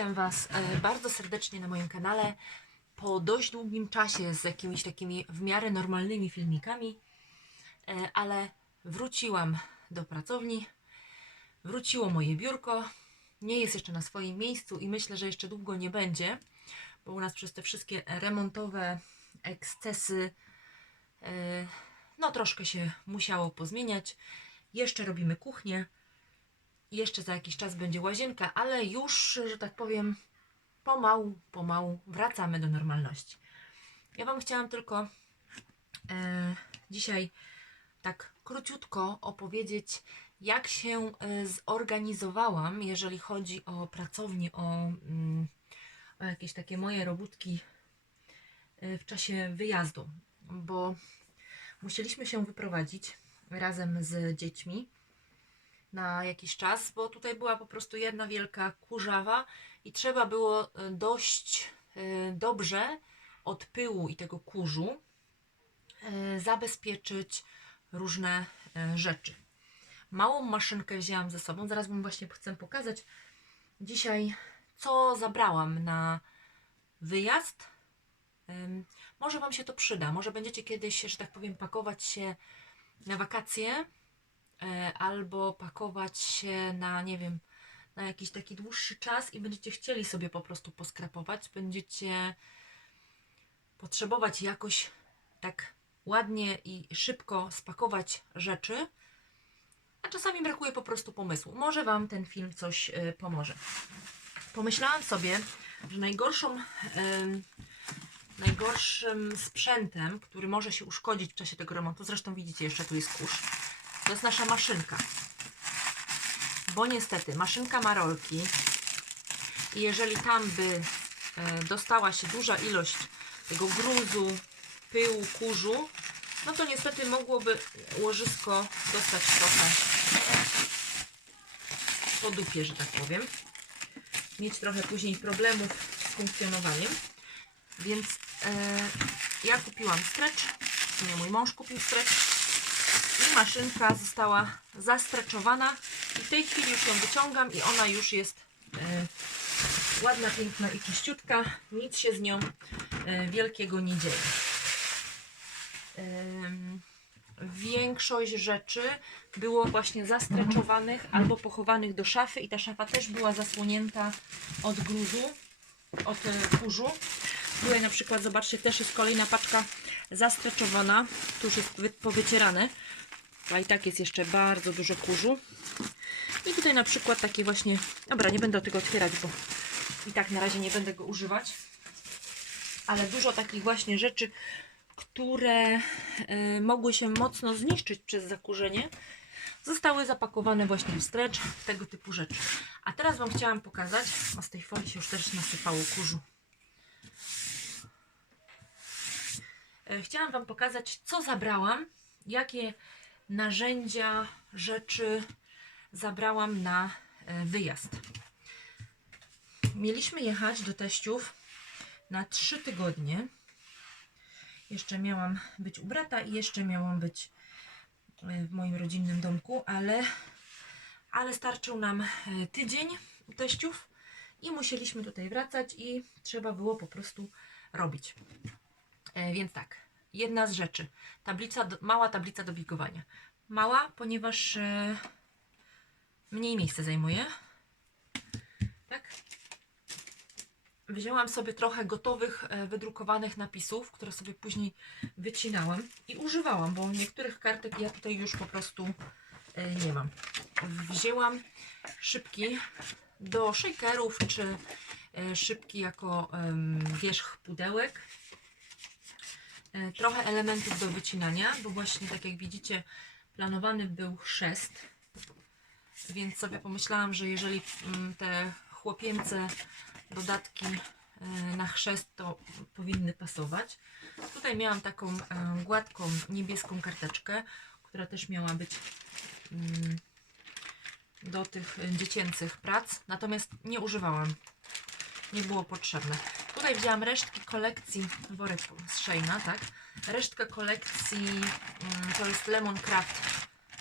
Witam Was e, bardzo serdecznie na moim kanale. Po dość długim czasie z jakimiś takimi w miarę normalnymi filmikami, e, ale wróciłam do pracowni. Wróciło moje biurko. Nie jest jeszcze na swoim miejscu i myślę, że jeszcze długo nie będzie, bo u nas przez te wszystkie remontowe ekscesy e, no troszkę się musiało pozmieniać. Jeszcze robimy kuchnię. Jeszcze za jakiś czas będzie łazienka, ale już, że tak powiem, pomału, pomału wracamy do normalności. Ja Wam chciałam tylko e, dzisiaj tak króciutko opowiedzieć, jak się e, zorganizowałam, jeżeli chodzi o pracownię, o, mm, o jakieś takie moje robótki e, w czasie wyjazdu, bo musieliśmy się wyprowadzić razem z dziećmi na jakiś czas, bo tutaj była po prostu jedna wielka kurzawa i trzeba było e, dość e, dobrze od pyłu i tego kurzu e, zabezpieczyć różne rzeczy. Małą maszynkę wzięłam ze sobą, zaraz Wam właśnie chcę pokazać dzisiaj, co zabrałam na wyjazd. Może Wam się to przyda, może będziecie kiedyś, że tak powiem, pakować się na wakacje albo pakować się na, nie wiem, na jakiś taki dłuższy czas i będziecie chcieli sobie po prostu poskrapować, będziecie potrzebować jakoś tak ładnie i szybko spakować rzeczy, a czasami brakuje po prostu pomysłu. Może Wam ten film coś e, pomoże. Pomyślałam sobie, że najgorszą, em, najgorszym sprzętem, który może się uszkodzić w czasie tego remontu, zresztą widzicie, jeszcze tu jest kurz, to jest nasza maszynka. Bo niestety maszynka ma rolki i jeżeli tam by e, dostała się duża ilość tego gruzu, pyłu, kurzu, no to niestety mogłoby łożysko dostać trochę po dupie, że tak powiem. Mieć trochę później problemów z funkcjonowaniem. Więc e, ja kupiłam stretch, nie mój mąż kupił stretch i maszynka została zastreczowana i w tej chwili już ją wyciągam i ona już jest e, ładna, piękna i czyściutka. Nic się z nią e, wielkiego nie dzieje. Większość rzeczy było właśnie zastreczowanych albo pochowanych do szafy i ta szafa też była zasłonięta od gruzu, od e, kurzu. Tutaj na przykład, zobaczcie, też jest kolejna paczka zastreczowana. Tu już jest wy- powycierane. A i tak jest jeszcze bardzo dużo kurzu. I tutaj na przykład takie właśnie... Dobra, nie będę tego otwierać, bo i tak na razie nie będę go używać. Ale dużo takich właśnie rzeczy, które y, mogły się mocno zniszczyć przez zakurzenie, zostały zapakowane właśnie w stretch, tego typu rzeczy. A teraz Wam chciałam pokazać, a z tej folii się już też nasypało kurzu. E, Chciałam Wam pokazać, co zabrałam, jakie narzędzia, rzeczy zabrałam na e, wyjazd. Mieliśmy jechać do teściów na trzy tygodnie. Jeszcze miałam być u brata i jeszcze miałam być e, w moim rodzinnym domku, ale, ale starczył nam e, tydzień u teściów i musieliśmy tutaj wracać i trzeba było po prostu robić. Więc tak, jedna z rzeczy. Tablica, mała tablica do bigowania. Mała, ponieważ e, mniej miejsca zajmuje. Tak? Wzięłam sobie trochę gotowych, e, wydrukowanych napisów, które sobie później wycinałam i używałam, bo niektórych kartek ja tutaj już po prostu e, nie mam. Wzięłam szybki do shakerów, czy szybki jako wierzch pudełek. E, Trochę elementów do wycinania, bo właśnie tak jak widzicie, planowany był chrzest, więc sobie pomyślałam, że jeżeli mm, te chłopięce dodatki e, na chrzest to powinny pasować. Tutaj miałam taką e, gładką niebieską karteczkę, która też miała być mm, do tych dziecięcych prac, natomiast nie używałam. Nie było potrzebne. Tutaj wzięłam resztki kolekcji, worek z Sheina, tak? Resztkę kolekcji mm, to jest Lemon Craft,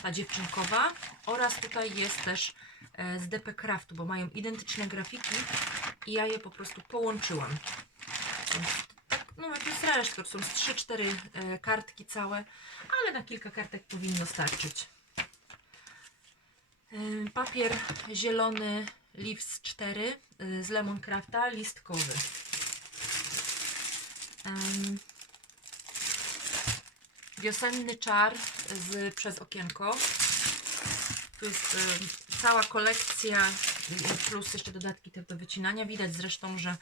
ta dziewczynkowa oraz tutaj jest też e, z DP Craftu, bo mają identyczne grafiki i ja je po prostu połączyłam. Tak, no jakieś resztki, to są z 3-4 e, kartki całe, ale na kilka kartek powinno starczyć. E, Papier zielony Leaves 4 e, z Lemoncrafta, listkowy. Em, Wiosenny czar z Przez okienko. Tu jest em, cała kolekcja y, plus jeszcze dodatki do wycinania. Widać zresztą, że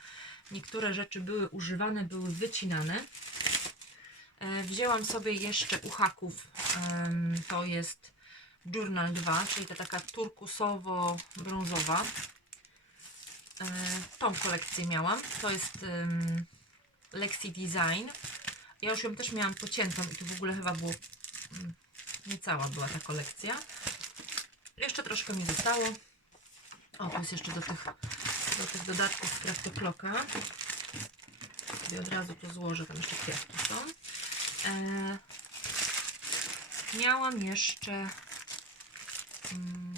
niektóre rzeczy były używane, były wycinane. E, Wzięłam sobie jeszcze u haków, to jest Journal 2, czyli ta taka turkusowo-brązowa. E, Tą kolekcję miałam. To jest Lexi Design. Ja już ją też miałam pociętą i tu w ogóle chyba było mm, niecała była ta kolekcja. Jeszcze troszkę mi zostało. O, jest jeszcze do tych, do tych dodatków z Craftoclocka. Sobie od razu to złożę, tam jeszcze kwiatki są. E, miałam jeszcze mm,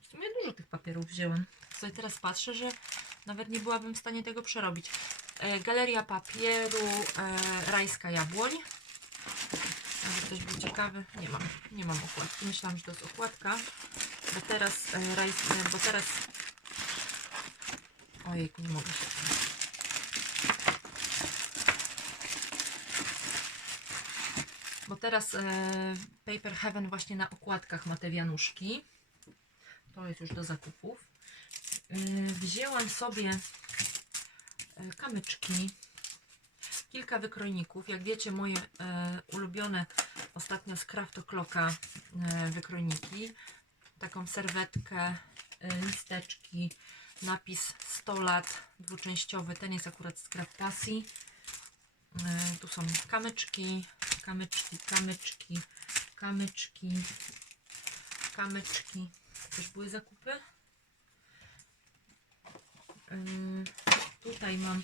w sumie dużo tych papierów wzięłam. Sobie teraz patrzę, że nawet nie byłabym w stanie tego przerobić. E, Galeria papieru e, Rajska Jabłoń. Może ktoś był ciekawy. Nie mam, nie mam okładki. Myślałam, że to jest okładka, bo teraz e, rajs, e, bo teraz ojej, nie mogę się. Bo teraz Paper Heaven właśnie na okładkach ma te wianuszki. To jest już do zakupów. E, wzięłam sobie e, kamyczki, kilka wykrojników. Jak wiecie, moje e, ulubione ostatnio z Craftoclocka e, wykrojniki. Taką serwetkę, listeczki, napis 100 lat dwuczęściowy. Ten jest akurat z Craftasi. E, tu są kamyczki, kamyczki, kamyczki, kamyczki, kamyczki. Też były zakupy. Tutaj mam,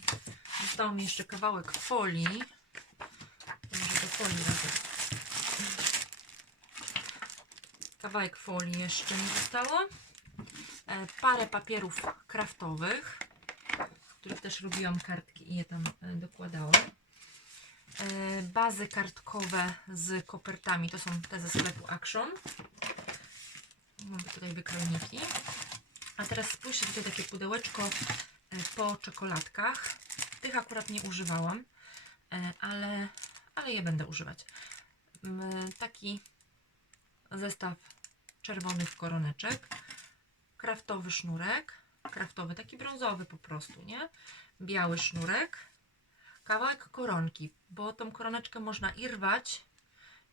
został mi jeszcze kawałek folii. Może do folii razem. Kawałek folii jeszcze mi zostało. E, parę papierów kraftowych, z których też robiłam kartki i je tam e, dokładałam. E, bazy kartkowe z kopertami, to są te ze sklepu Action. Mam tutaj wykrojniki. A teraz spójrzcie, tutaj takie pudełeczko e, po czekoladkach. Tych akurat nie używałam, e, ale, ale je będę używać. Mm, Taki zestaw czerwonych koroneczek, kraftowy sznurek, kraftowy, taki brązowy po prostu, nie? Biały sznurek, kawałek koronki, bo tą koroneczkę można i rwać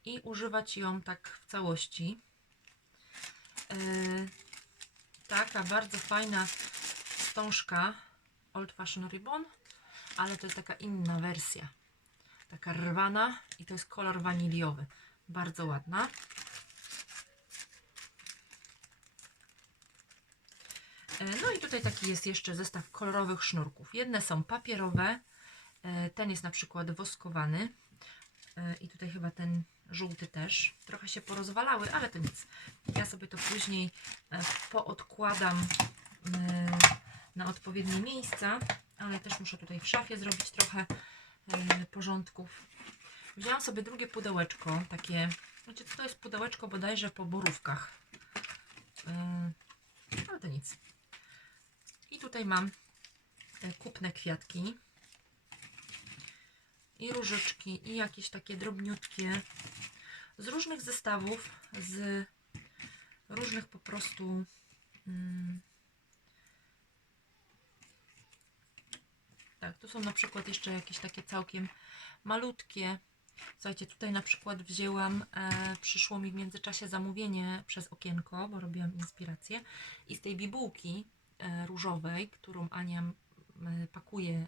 i używać ją tak w całości. Taka bardzo fajna wstążka Old Fashion Ribbon, ale to jest taka inna wersja. Taka rwana i to jest kolor waniliowy. Bardzo ładna. E, No i tutaj taki jest jeszcze zestaw kolorowych sznurków. Jedne są papierowe, e, ten jest na przykład woskowany e, i tutaj chyba ten żółty też. Trochę się porozwalały, ale to nic. Ja sobie to później e, poodkładam e, na odpowiednie miejsca, ale też muszę tutaj w szafie zrobić trochę e, porządków. Wzięłam sobie drugie pudełeczko, takie, co to jest pudełeczko bodajże po borówkach. Ale to nic. I tutaj mam kupne kwiatki i różyczki i jakieś takie drobniutkie z różnych zestawów, z różnych po prostu mm, tak, tu są na przykład jeszcze jakieś takie całkiem malutkie. Słuchajcie, tutaj na przykład wzięłam, e, przyszło mi w międzyczasie zamówienie przez okienko, bo robiłam inspirację i z tej bibułki e, różowej, którą Ania m, pakuje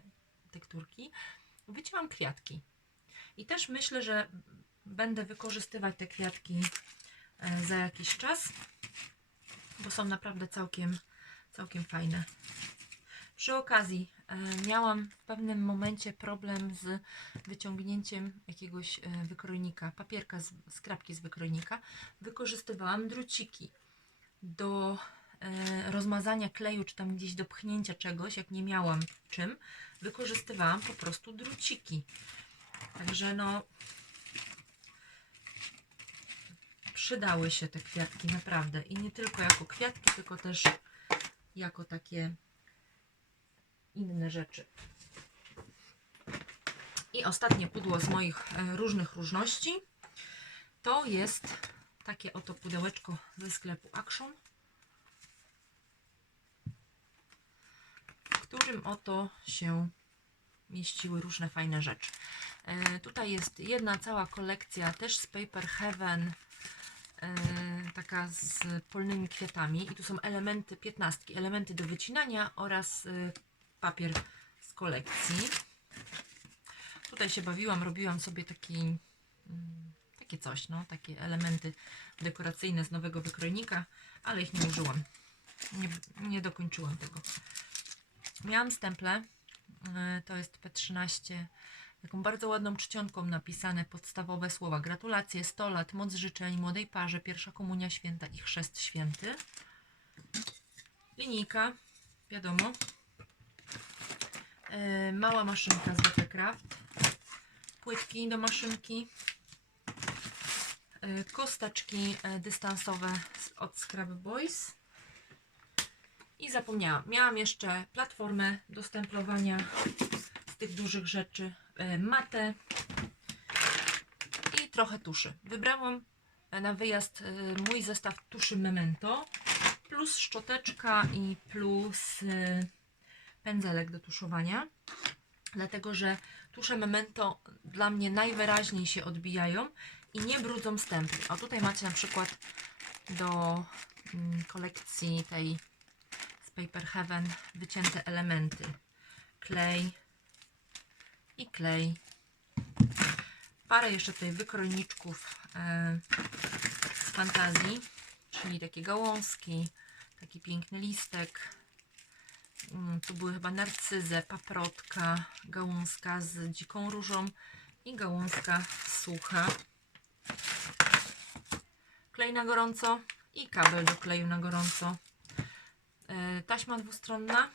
tekturki, wycięłam kwiatki. I też myślę, że będę wykorzystywać te kwiatki e, za jakiś czas, bo są naprawdę całkiem, całkiem fajne. Przy okazji e, miałam w pewnym momencie problem z wyciągnięciem jakiegoś e, wykrojnika, papierka z, z krapki z wykrojnika. Wykorzystywałam druciki do rozmazania kleju, czy tam gdzieś do pchnięcia czegoś, jak nie miałam czym, wykorzystywałam po prostu druciki. Także no, przydały się te kwiatki naprawdę. I nie tylko jako kwiatki, tylko też jako takie inne rzeczy. I ostatnie pudło z moich e, różnych różności to jest takie oto pudełeczko ze sklepu Action, którym oto się mieściły różne fajne rzeczy. E, tutaj jest jedna cała kolekcja też z Paper Heaven, e, taka z polnymi kwiatami i tu są elementy, piętnastki, elementy do wycinania oraz e, papier z kolekcji. Tutaj się bawiłam, robiłam sobie taki, mm, takie coś, no, takie elementy dekoracyjne z nowego wykrojnika, ale ich nie użyłam. Nie, nie dokończyłam tego. Miałam stemple, y, to jest P13, taką bardzo ładną czcionką napisane podstawowe słowa. Gratulacje, 100 lat, moc życzeń, młodej parze, pierwsza komunia święta i chrzest święty. Linijka, wiadomo. Y, Mała maszynka z BT Craft. Płytki do maszynki. Y, Kosteczki dystansowe od Scrap Boys. I zapomniałam, miałam jeszcze platformę do stemplowania z tych dużych rzeczy, y, matę i trochę tuszy. Wybrałam y, na wyjazd y, mój zestaw tuszy Memento plus szczoteczka i plus pędzelek do tuszowania, dlatego że tusze Memento dla mnie najwyraźniej się odbijają i nie brudzą stempli. A tutaj macie na przykład do mm, kolekcji tej Paper Heaven wycięte elementy. Klej i klej. Parę jeszcze tutaj wykrojniczków e, z fantazji, czyli takie gałązki, taki piękny listek. Mm, Tu były chyba narcyzę, paprotka, gałązka z dziką różą i gałązka sucha. Klej na gorąco i kabel do kleju na gorąco. E, Taśma dwustronna.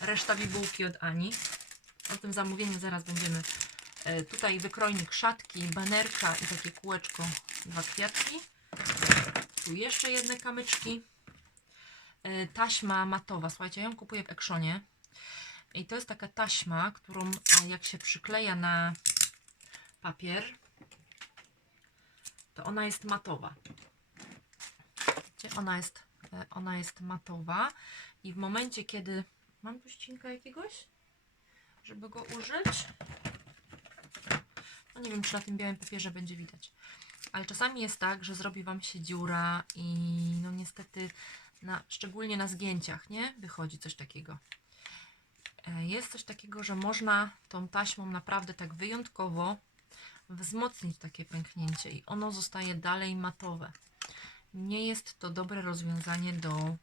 Reszta bibułki od Ani. O tym zamówieniu zaraz będziemy. e, Tutaj wykrojnik szatki, banerka i takie kółeczko, dwa kwiatki. Tu jeszcze jedne kamyczki. E, Taśma matowa. Słuchajcie, ja ją kupuję w Ekszonie. I to jest taka taśma, którą jak się przykleja na papier, to ona jest matowa. Ona jest, ona jest matowa i w momencie, kiedy mam tu ścinka jakiegoś, żeby go użyć, no nie wiem, czy na tym białym papierze będzie widać, ale czasami jest tak, że zrobi Wam się dziura i no niestety, na, szczególnie na zgięciach, nie? Wychodzi coś takiego. E, Jest coś takiego, że można tą taśmą naprawdę tak wyjątkowo wzmocnić takie pęknięcie i ono zostaje dalej matowe. Nie jest to dobre rozwiązanie do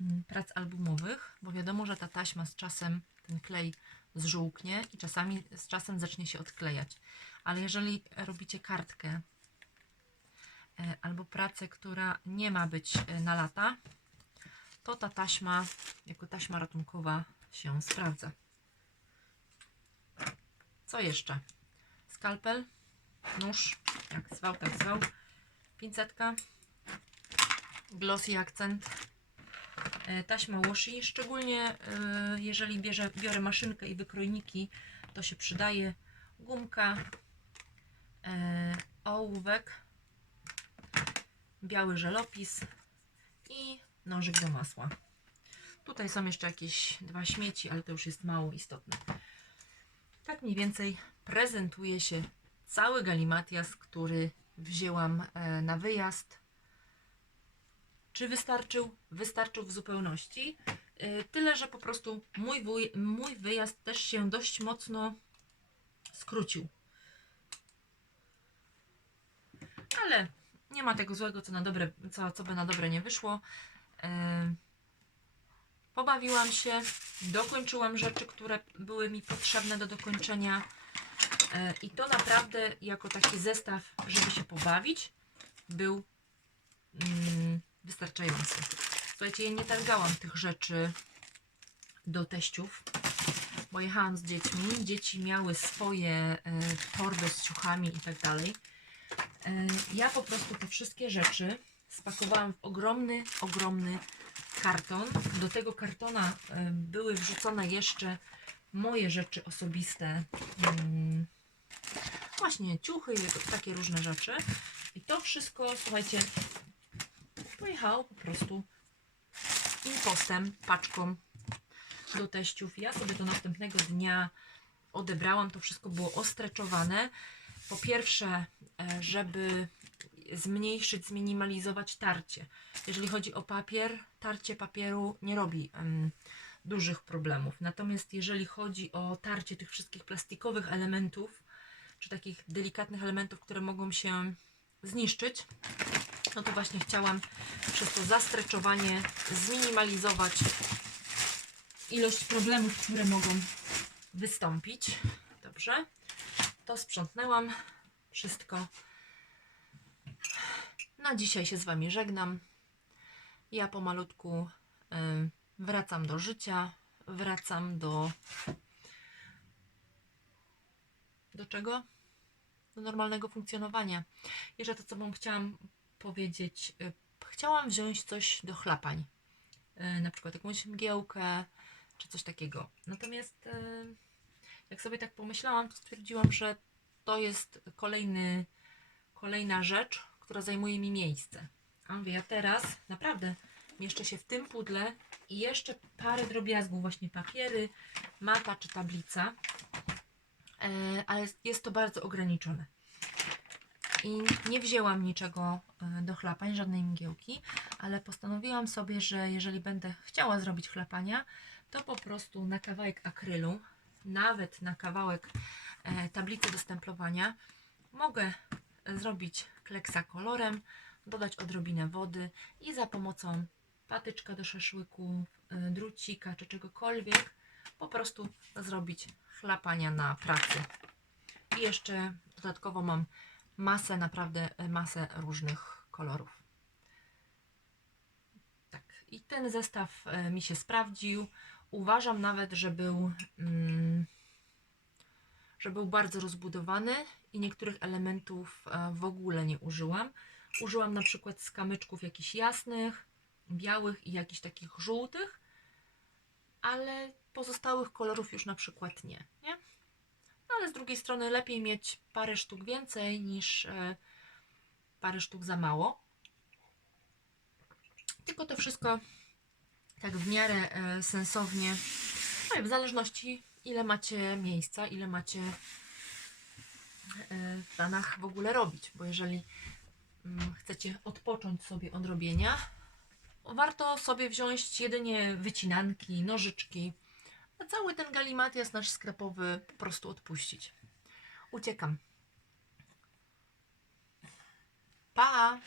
mm, prac albumowych, bo wiadomo, że ta taśma z czasem, ten klej zżółknie i czasami z czasem zacznie się odklejać. Ale jeżeli robicie kartkę e, albo pracę, która nie ma być e, na lata, to ta taśma jako taśma ratunkowa się sprawdza. Co jeszcze? Skalpel, nóż, jak zwał, tak zwał, pincetka, akcent, e, taśma washi, szczególnie e, jeżeli bierze, biorę maszynkę i wykrojniki, to się przydaje gumka, e, ołówek, biały żelopis i nożyk do masła. Tutaj są jeszcze jakieś dwa śmieci, ale to już jest mało istotne. Tak mniej więcej prezentuje się cały galimatias, który wzięłam na wyjazd. Czy wystarczył? Wystarczył w zupełności. E, Tyle, że po prostu mój, wuj, mój wyjazd też się dość mocno skrócił. Ale nie ma tego złego, co, na dobre, co, co by na dobre nie wyszło. E, Pobawiłam się, dokończyłam rzeczy, które były mi potrzebne do dokończenia. E, I to naprawdę jako taki zestaw, żeby się pobawić, był mm, wystarczający. Słuchajcie, ja nie targałam tych rzeczy do teściów, bo jechałam z dziećmi. Dzieci miały swoje e, torby z ciuchami i tak dalej. E, Ja po prostu te wszystkie rzeczy spakowałam w ogromny, ogromny karton. Do tego kartona e, były wrzucone jeszcze moje rzeczy osobiste. mm, Właśnie ciuchy, takie różne rzeczy. I to wszystko, słuchajcie, pojechało po prostu impostem, paczką do teściów. Ja sobie to następnego dnia odebrałam. To wszystko było ostreczowane. Po pierwsze, e, żeby zmniejszyć, zminimalizować tarcie. Jeżeli chodzi o papier, tarcie papieru nie robi em, dużych problemów. Natomiast jeżeli chodzi o tarcie tych wszystkich plastikowych elementów, czy takich delikatnych elementów, które mogą się zniszczyć, no to właśnie chciałam przez to zastreczowanie zminimalizować ilość problemów, które mogą wystąpić. Dobrze. To sprzątnęłam wszystko. Na dzisiaj się z Wami żegnam. Ja pomalutku y, wracam do życia, wracam do. Do czego? Do normalnego funkcjonowania. Jeszcze to, co Wam chciałam powiedzieć. y, Chciałam wziąć coś do chlapań. Y, Na przykład jakąś mgiełkę, czy coś takiego. Natomiast y, jak sobie tak pomyślałam, to stwierdziłam, że to jest kolejny, kolejna rzecz, która zajmuje mi miejsce. A mówię, ja teraz naprawdę mieszczę się w tym pudle i jeszcze parę drobiazgów, właśnie papiery, mapa czy tablica, ale jest to bardzo ograniczone. I nie wzięłam niczego e, do chlapań, żadnej mgiełki, ale postanowiłam sobie, że jeżeli będę chciała zrobić chlapania, to po prostu na kawałek akrylu, nawet na kawałek e, tablicy do stemplowania, mogę zrobić kleksa kolorem, dodać odrobinę wody i za pomocą patyczka do szaszłyku, e, drucika czy czegokolwiek po prostu zrobić chlapania na pracy. I jeszcze dodatkowo mam masę, naprawdę e, masę różnych kolorów. Tak, i ten zestaw e, mi się sprawdził. Uważam nawet, że był, mm, że był bardzo rozbudowany i niektórych elementów e, w ogóle nie użyłam. Użyłam na przykład z kamyczków jakichś jasnych, białych i jakichś takich żółtych, ale pozostałych kolorów już na przykład nie, nie? No ale z drugiej strony lepiej mieć parę sztuk więcej niż e, parę sztuk za mało. Tylko to wszystko tak w miarę e, sensownie, no i w zależności ile macie miejsca, ile macie e, w planach w ogóle robić, bo jeżeli mm, chcecie odpocząć sobie od robienia, warto sobie wziąć jedynie wycinanki, nożyczki, a cały ten galimatias nasz sklepowy po prostu odpuścić. Uciekam. Pa!